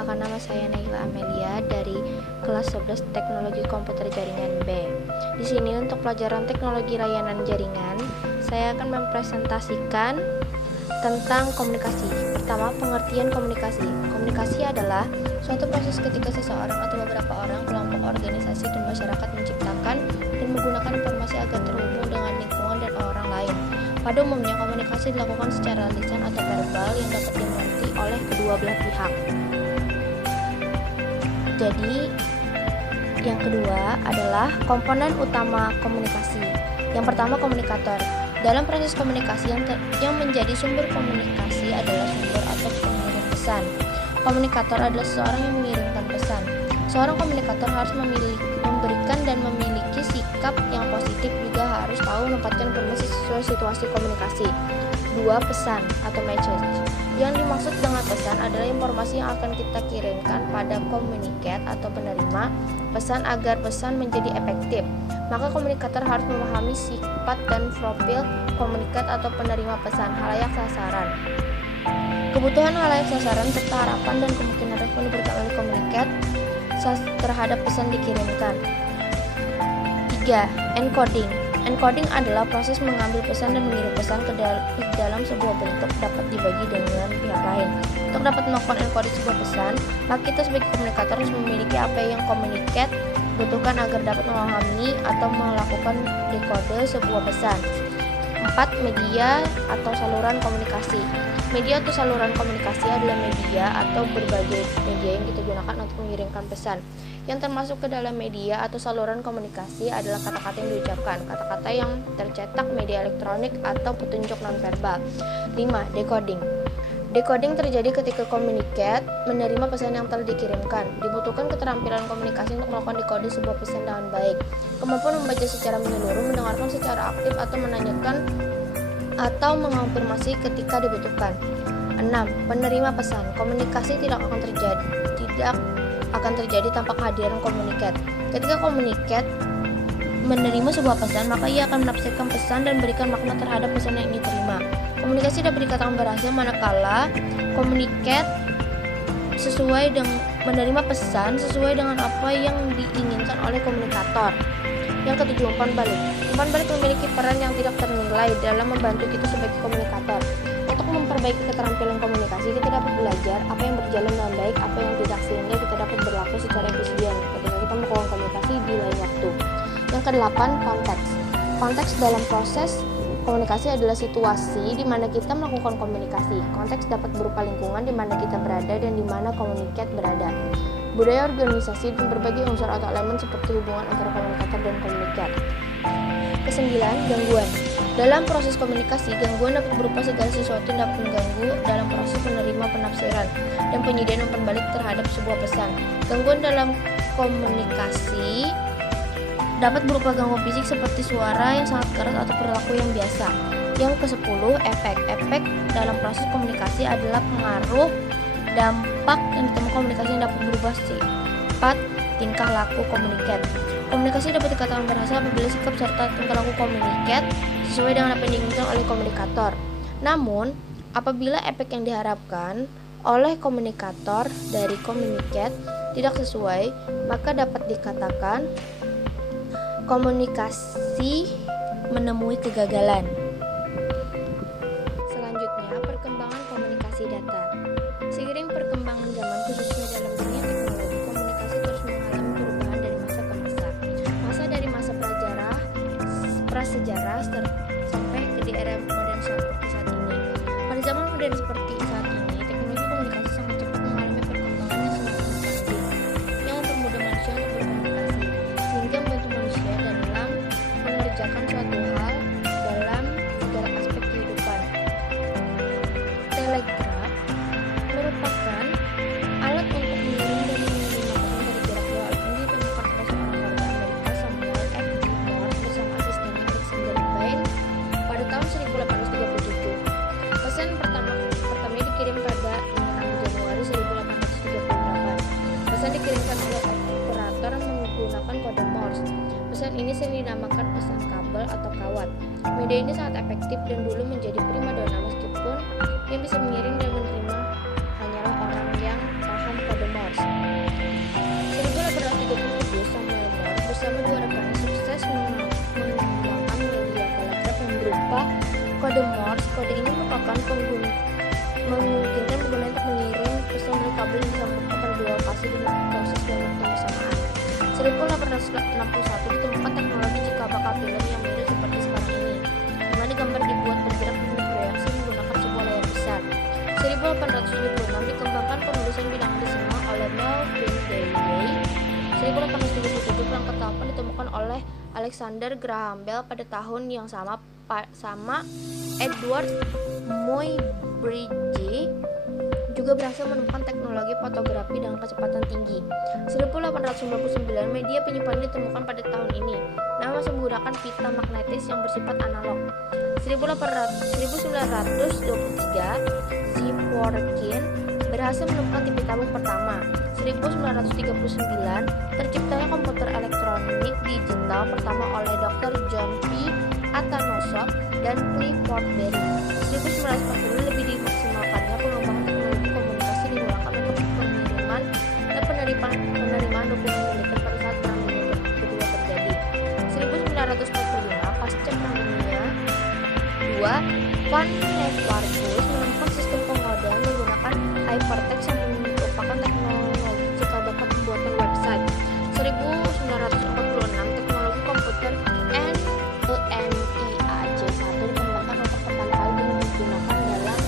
perkenalkan, nama saya Naila Amelia dari kelas 11 Teknologi Komputer Jaringan B. Di sini untuk pelajaran Teknologi Layanan Jaringan, saya akan mempresentasikan tentang komunikasi. Pertama, pengertian komunikasi. Komunikasi adalah suatu proses ketika seseorang atau beberapa orang, kelompok, organisasi, dan masyarakat menciptakan dan menggunakan informasi agar terhubung dengan lingkungan dan orang lain. Pada umumnya, komunikasi dilakukan secara lisan atau verbal yang dapat dimengerti oleh kedua belah pihak. Jadi, yang kedua adalah komponen utama komunikasi. Yang pertama, komunikator. Dalam proses komunikasi yang menjadi sumber komunikasi adalah sumber atau pengirim pesan. Komunikator adalah seseorang yang mengirimkan pesan. Seorang komunikator harus memberikan dan memiliki sikap yang positif, juga harus tahu menempatkan informasi sesuai situasi komunikasi. 2. Pesan atau message. Yang dimaksud dengan pesan adalah informasi yang akan kita kirimkan pada komunikat atau penerima pesan agar pesan menjadi efektif. Maka komunikator harus memahami sifat dan profil komunikat atau penerima pesan, halayak sasaran, kebutuhan halayak sasaran, serta harapan dan kemungkinan respon diberikan oleh komunikat terhadap pesan dikirimkan. 3. Encoding. Encoding adalah proses mengambil pesan dan mengirim pesan ke dalam sebuah bentuk dapat dibagi dengan pihak lain. Untuk dapat melakukan encoding sebuah pesan, maka kita sebagai komunikator harus memiliki apa yang komunikat butuhkan agar dapat memahami atau melakukan dekode sebuah pesan. 4. Media atau saluran komunikasi. Media atau saluran komunikasi adalah media atau berbagai media yang kita gunakan untuk mengirimkan pesan. Yang termasuk ke dalam media atau saluran komunikasi adalah kata-kata yang diucapkan, kata-kata yang tercetak, media elektronik, atau petunjuk nonverbal. 5. Decoding. Decoding terjadi ketika komunikat menerima pesan yang telah dikirimkan. Dibutuhkan keterampilan komunikasi untuk melakukan dekode sebuah pesan dengan baik. Kemampuan membaca secara menyeluruh, mendengarkan secara aktif, atau menanyakan atau mengonfirmasi ketika dibutuhkan. 6. Penerima pesan. Komunikasi tidak akan terjadi tanpa kehadiran komunikat. Ketika komunikat menerima sebuah pesan, maka ia akan menafsirkan pesan dan memberikan makna terhadap pesan yang diterima. Komunikasi dapat dikatakan berhasil manakala komunikat menerima pesan sesuai dengan apa yang diinginkan oleh komunikator. Yang ketujuh, umpan balik. Umpan balik memiliki peran yang tidak ternilai dalam membantu kita sebagai komunikator. Untuk memperbaiki keterampilan komunikasi, kita dapat belajar apa yang berjalan dengan baik, apa yang tidak, sehingga kita dapat berlaku secara efisien ketika kita melakukan komunikasi di lain waktu. Yang kedelapan, konteks. Konteks dalam proses komunikasi adalah situasi di mana kita melakukan komunikasi. Konteks dapat berupa lingkungan di mana kita berada dan di mana komunikat berada. Budaya organisasi dan berbagai unsur atau elemen seperti hubungan antara komunikator dan komunikat. Kesembilan, gangguan. Dalam proses komunikasi, gangguan dapat berupa segala sesuatu yang dapat mengganggu dalam proses penerima penafsiran dan penyediaan umpan balik terhadap sebuah pesan. Gangguan dalam komunikasi dapat berupa gangguan fisik seperti suara yang sangat keras atau perilaku yang biasa. Yang ke-10, efek. Efek dalam proses komunikasi adalah pengaruh dampak yang ditemukan komunikasi yang dapat berubah sifat tingkah laku komunikat. Komunikasi dapat dikatakan berhasil apabila sikap serta tingkah laku komunikat sesuai dengan apa yang diinginkan oleh komunikator. Namun, apabila efek yang diharapkan oleh komunikator dari komunikat tidak sesuai, maka dapat dikatakan komunikasi menemui kegagalan. Selanjutnya, perkembangan komunikasi data. Seiring perkembangan zaman, khususnya dalam dunia teknologi, komunikasi terus mengalami perubahan dari masa ke masa. Dari masa prasejarah sampai ke era modern seperti saat ini. Pada zaman modern seperti saat ini, teknologi komunikasi sangat cepat mengalami perkembangan yang semakin canggih, yang mempermudah manusia untuk berkomunikasi, sehingga membantu manusia dalam mengerjakan suatu hal dalam segala aspek kehidupan. Telegraf merupakan alat untuk mengirim dan menerima pesan dari jarak jauh. Ini ditemukan oleh seorang warga Amerika, Samuel F. Morse, bersama asistennya Alexander Bain pada tahun 1837. Pesan pertama dikirim pada 6 Januari 1838. Pesan dikirimkan oleh operator menggunakan kode Morse. Pesan ini sering dinamakan pesan kabel atau kawat. Media ini sangat efektif dan dulu menjadi primadona, meskipun yang bisa mengirim dan menerima hanyalah orang yang paham kode Morse. menemukan pada dua lokasi di proses yang bersamaan. 1861 ditemukan teknologi cikabakal film yang mirip seperti sekarang ini, di mana gambar dibuat bergerak dan diproyeksi menggunakan sebuah layar besar. 1876 dikembangkan penulisan bilangan desimal oleh Melvin Dewey. 1877 perangkat telepon ditemukan oleh Alexander Graham Bell pada tahun yang sama Edward Muybridge juga berhasil menemukan teknologi fotografi dengan kecepatan tinggi. 1899 media penyimpanan ditemukan pada tahun ini. Nama menggunakan pita magnetis yang bersifat analog. 1923 Zworykin berhasil menemukan TV tabung pertama. 1939 terciptanya komputer elektronik digital pertama oleh Dr. John P. Atanasoff dan Clifford Berry. 1940 lebih dimaksimalkannya pengembangan teknologi komunikasi digunakan untuk pengiriman dan penerimaan dokumen militer pada saat Perang Dunia Kedua terjadi. 1945 pasca Perang Dunia II, Van Nevarkus menemukan sistem pengodean menggunakan hypertext yang merupakan teknologi cikabakal pembuatan website. 1946 teknologi komputer NEMIAC1 dikembangkan untuk pertama kali dan digunakan dalam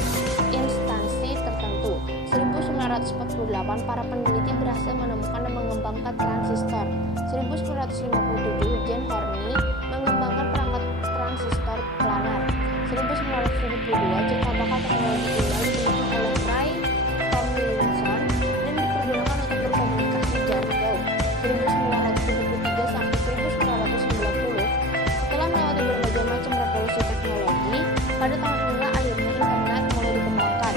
instansi tertentu. 1948 para peneliti berhasil menemukan dan mengembangkan transistor. 1957 John Horney mengembangkan perangkat transistor planar. 1972 cikabakal teknologi tunggal digunakan oleh Fry Tomlinson dan dipergunakan untuk berkomunikasi jarak jauh. 1973 sampai 1990 setelah melewati berbagai macam revolusi teknologi, pada tahun inilah akhirnya internet mulai dikembangkan.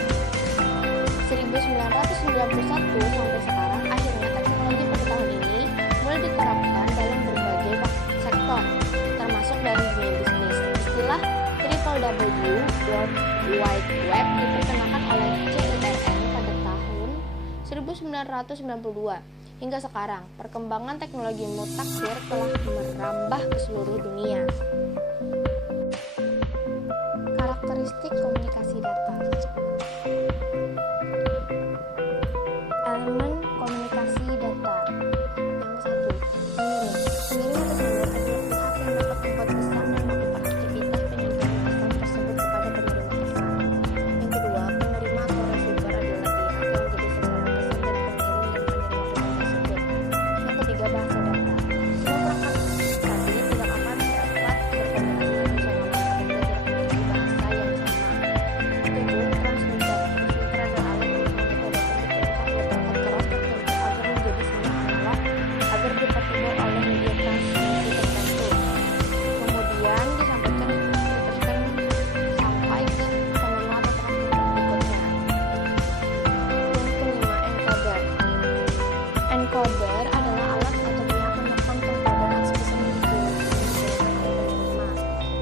1991 sampai sekarang akhirnya teknologi pada tahun ini mulai diterapkan dalam berbagai sektor, termasuk dalam dunia bisnis. Istilah World Wide Web diperkenalkan oleh CERN pada tahun 1992. Hingga sekarang, perkembangan teknologi mutakhir telah merambah ke seluruh dunia. Karakteristik komunikasi data. Elemen komunikasi data. Yang satu, pengirim. Pengirim atau sender adalah pihak yang dapat membuat pesan dan melakukan aktivitas penyampaian pesan tersebut kepada penerima pesan. Yang kedua, penerima atau receiver adalah pihak yang menjadi sasaran pesan dan pengirim dan penerima pesan tersebut. Yang ketiga, bahasa data. Semua perangkat tadi tidak akan dapat berkomunikasi dengan sama apabila tidak memiliki bahasa yang sama. Ketujuh, transmitter. Transmitter adalah alat untuk mengirimkan data dikirimkan oleh perangkat keras tertentu agar menjadi sinyal analog agar diterima oleh media transmisi tertentu. Kemudian disampaikan diteruskan sampai ke penerima atau transmitter berikutnya. Yang kelima, encoder. Encoder adalah alat atau pihak yang melakukan pengkoderan pesan yang dikirimkan oleh penerima.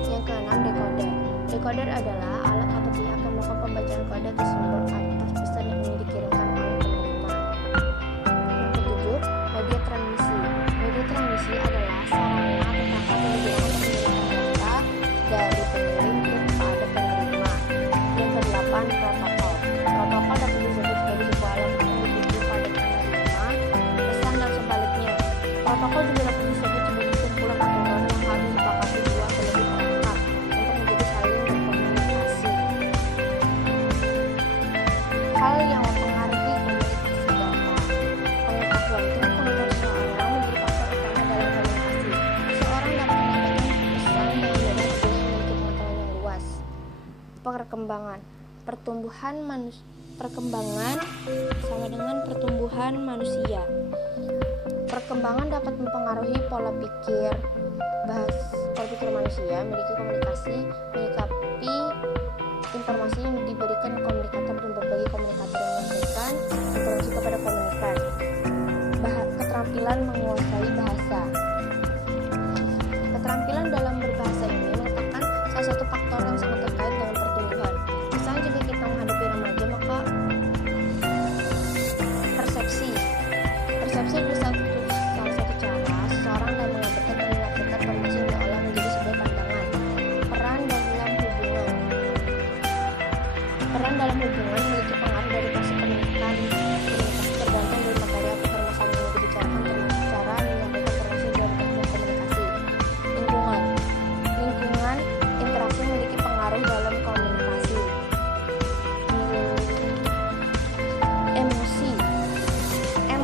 Yang keenam, decoder. Decoder adalah alat atau pihak yang melakukan pembacaan kode atau simbol atas pesan yang ingin dikirimkan oleh penerima. Yang ketujuh, media transmisi. Media transmisi adalah sarana atau perangkat yang digunakan untuk mengirimkan data dari pengirim kepada penerima. Yang kedelapan, protokol. Protokol dapat disebut sebagai sebuah alat yang dituju pada penerima pesan dan sebaliknya. Protokol juga dapat disebut sebagai kumpulan aturan yang harus disepakati dua atau lebih perangkat untuk menjadi saling berkomunikasi. Hal yang mempengaruhi komunikasi data. Pengetahuan. Tingkat pengetahuan seseorang menjadi faktor utama dalam komunikasi. Seseorang dapat menyampaikan pesan dengan mudah jika memiliki pengetahuan yang luas. Perkembangan. Perkembangan sama dengan pertumbuhan manusia. Perkembangan dapat mempengaruhi pola pikir manusia, memiliki komunikasi, menyikapi informasi yang diberikan komunikator dan berbagai komunikator yang menyampaikan informasi kepada komunikan. Keterampilan menguasai bahasa. Keterampilan dalam berbahasa ini merupakan salah satu faktor yang sangat terkait dengan pertumbuhan. Misalnya jika kita menghadapi remaja, maka persepsi adalah salah satu cara seseorang dalam mengabarkan dan menafsirkan informasi yang diolah menjadi sebuah pandangan. Peran dalam hubungan memiliki pengaruh dari fase komunikasi tersebut.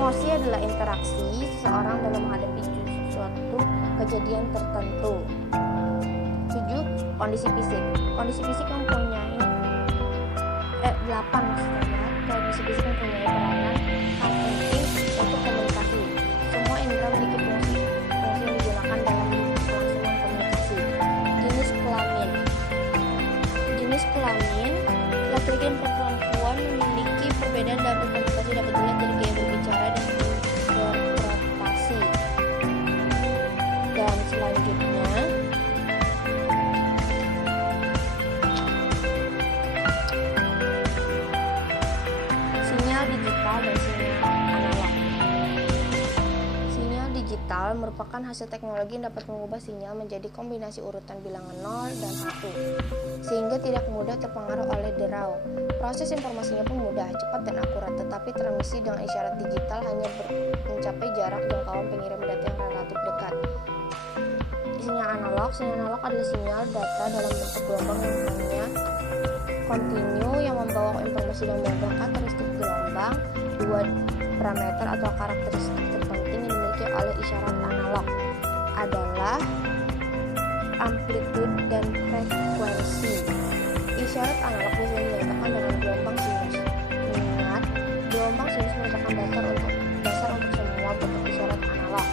Emosi adalah interaksi seseorang dalam menghadapi suatu kejadian tertentu. 7. Kondisi fisik. Kondisi fisik mempunyai 8 maksudnya. Kondisi fisik mempunyai peranan yang penting untuk komunikasi. Semua indera memiliki fungsi yang digunakan dalam kelangsungan komunikasi. Jenis kelamin. Jenis kelamin, laki-laki dan perempuan memiliki perbedaan dalam berkomunikasi, dapat dilihat dari gaya berbicara dan interpretasi. Dan selanjutnya, sinyal digital dan sinyal analog. Sinyal digital merupakan hasil teknologi yang dapat mengubah sinyal menjadi kombinasi urutan bilangan 0 dan 1, sehingga tidak mudah terpengaruh oleh derau. Proses informasinya pun mudah, cepat dan akurat, tetapi transmisi dengan isyarat digital hanya mencapai jarak jangkauan pengirim data yang relatif dekat. Sinyal analog adalah sinyal data dalam bentuk gelombang yang hanya kontinu yang membawa informasi dan mengubah karakteristik gelombang. Dua parameter atau karakteristik terpenting yang dimiliki oleh isyarat analog adalah amplitude dan frekuensi. Isyarat analog biasanya dinyatakan dengan gelombang sinus. Ingat, gelombang sinus merupakan dasar untuk semua bentuk isyarat analog.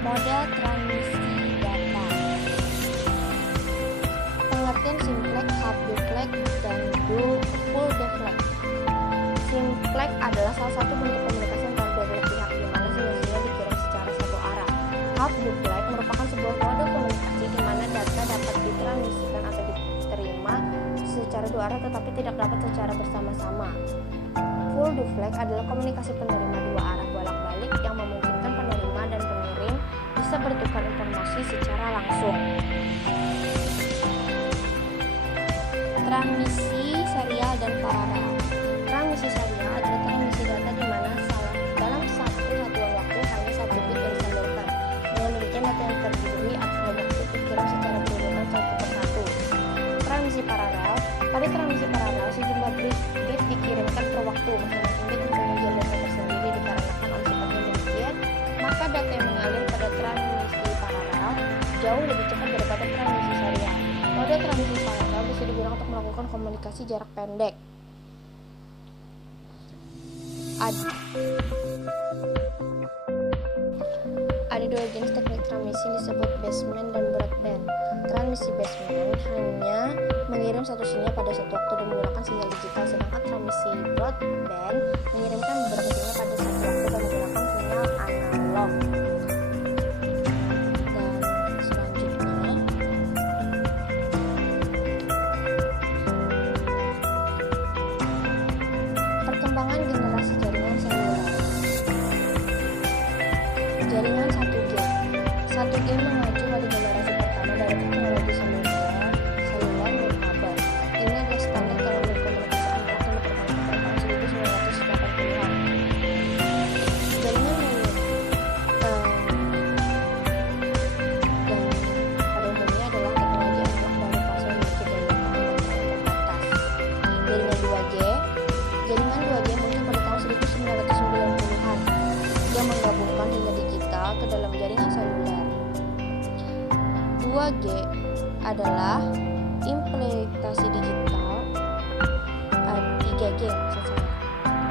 Model transmisi data. Pengertian simplex, half duplex, dan full duplex. Simplex adalah salah satu bentuk komunikasi antara dua belah pihak di mana sinyal dikirim secara satu arah. Half duplex merupakan sebuah mode komunikasi di mana data dapat ditransmisikan atau diterima secara dua arah tetapi tidak dapat secara bersama-sama. Full duplex adalah komunikasi penerima dua arah bolak-balik yang memungkinkan penerima dan pengirim bisa bertukar informasi secara langsung. Transmisi serial dan paralel. Transmisi serial adalah transmisi data di mana dalam satu satuan waktu hanya satu bit yang disalurkan. Dengan demikian data yang terdiri atas banyak bit dikirim secara berurutan satu persatu. Transmisi paralel. Pada transmisi paralel, sejumlah bit dikirimkan per waktu. Masing-masing bit mempunyai jalurnya tersendiri dikarenakan oleh sifatnya demikian, maka data yang mengalir pada transmisi paralel jauh lebih cepat daripada transmisi serial. Mode transmisi paralel bisa digunakan untuk melakukan komunikasi jarak pendek. Ada dua jenis teknik transmisi disebut baseband dan broadband. Transmisi baseband hanya mengirim satu sinyal pada satu waktu dan menggunakan sinyal digital, sedangkan transmisi broadband mengirimkan beberapa sinyal pada satu waktu dan menggunakan sinyal analog. Dan selanjutnya, perkembangan generasi jaringan seluler. Jaringan 1G. 1G mengacu pada generasi pertama dari teknologi seluler nirkabel. Ini adalah standar dalam berkomunikasi analog yang diperkenalkan pada tahun 1980-an. Jaringan dan pada umumnya adalah teknologi analog dari fase memiliki daya tahan dan terbatas. Jaringan 2G. Jaringan 2G muncul pada tahun 1990-an yang menggabungkan sinyal digital ke dalam jaringan seluler. 2G adalah implementasi digital 3G maksud saya.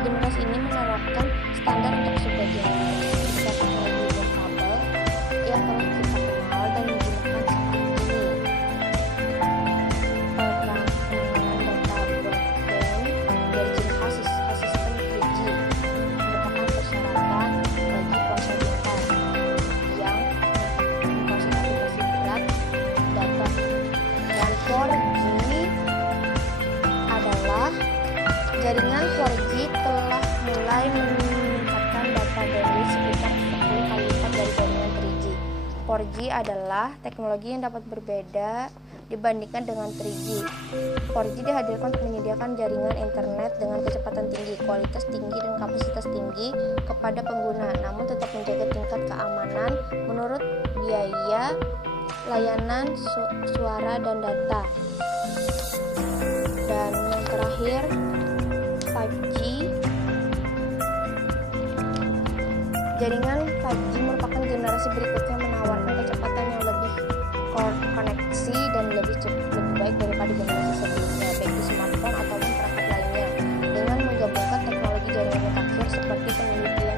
Generasi ini menerapkan standar untuk sebagian besar teknologi nirkabel yang telah kita kenal dan digunakan saat ini. Penanganan data broadband dari ciri khas sistem 3G merupakan persyaratan bagi ponsel pintar yang memfasilitasi aplikasi berat data. Dan 4G adalah jaringan 4G telah mulai meningkatkan data bandwidth sekitar 10 kali lipat dari jaringan 3G. 4G adalah teknologi yang dapat berbeda dibandingkan dengan 3G. 4G dihadirkan untuk menyediakan jaringan internet dengan kecepatan tinggi, kualitas tinggi, dan kapasitas tinggi kepada pengguna, namun tetap menjaga tingkat keamanan menurut biaya layanan suara dan data. Dan yang terakhir, 5G Jaringan 5G merupakan generasi berikutnya menawarkan kecepatan yang lebih koneksi dan lebih baik daripada generasi sebelumnya, baik di smartphone ataupun perangkat lainnya. Dengan menggabungkan teknologi jaringan mutakhir seperti penelitian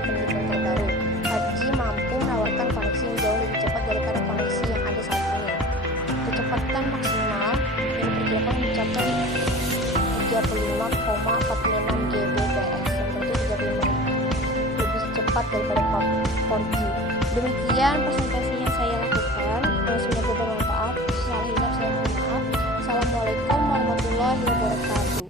terbaru, 5G mampu menawarkan koneksi yang jauh lebih cepat daripada koneksi yang ada saat ini. Kecepatan maksimal yang diperkirakan mencapai 35,46 Gbps, yang berarti 35 lebih cepat daripada 4G. Demikian presentasi yang saya lakukan. Semoga bermanfaat. Salah hilaf saya mohon maaf. Assalamualaikum warahmatullahi wabarakatuh.